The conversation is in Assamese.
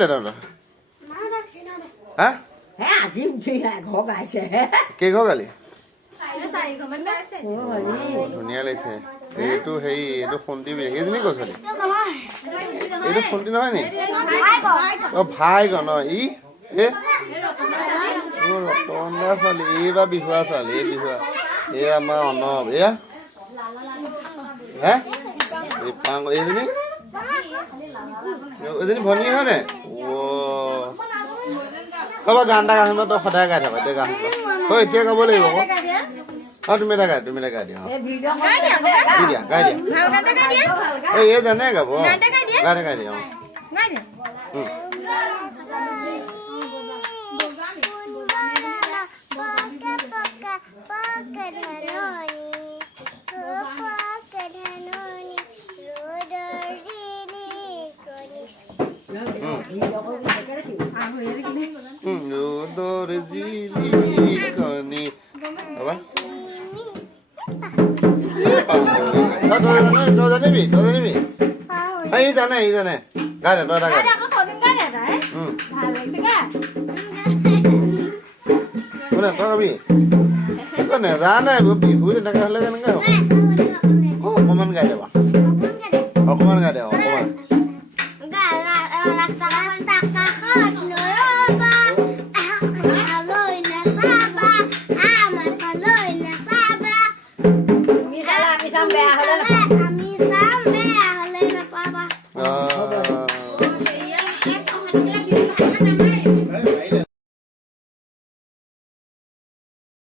ले रहा हाँ के हो गली धुनिया लाइছে এইটো হেই এইটো ফন্টি বি এজনী কৈছলি এইটো ফন্টি নহয় নি ও ভাই গন ই এ ও ৰতনা চালি এইবা বিহুৱা চালি এই বিহুৱা এ আমাৰ অনব এ হে এই পাং এজনী এজনী ভনী হয় নে ও কবা গানটা গান তো সদায় গাই থাকা তে গান ও এতিয়া গাব লাগিব हाँ तुम्हें लगा दिया गा दिया ए ये जाने का वो गा दिया Rudor jili kani. Apa? Đó này bị. Ấy ra này. Gai này, đó gai. Gai có khổ tiếng gai này đấy. Thả lấy cái gai. Cái này có bị. Cái này giá này vừa bị húi nó cái lên cái. Oh, koman gai đấy ba. Oh, koman gai đấy, oh, koman. Gai là tak khot nữa ba. Lôi nè ba ba. Mà phải lôi nè ba ba. Mi sam be hồi lên. Mi sam be hồi lên ba ba.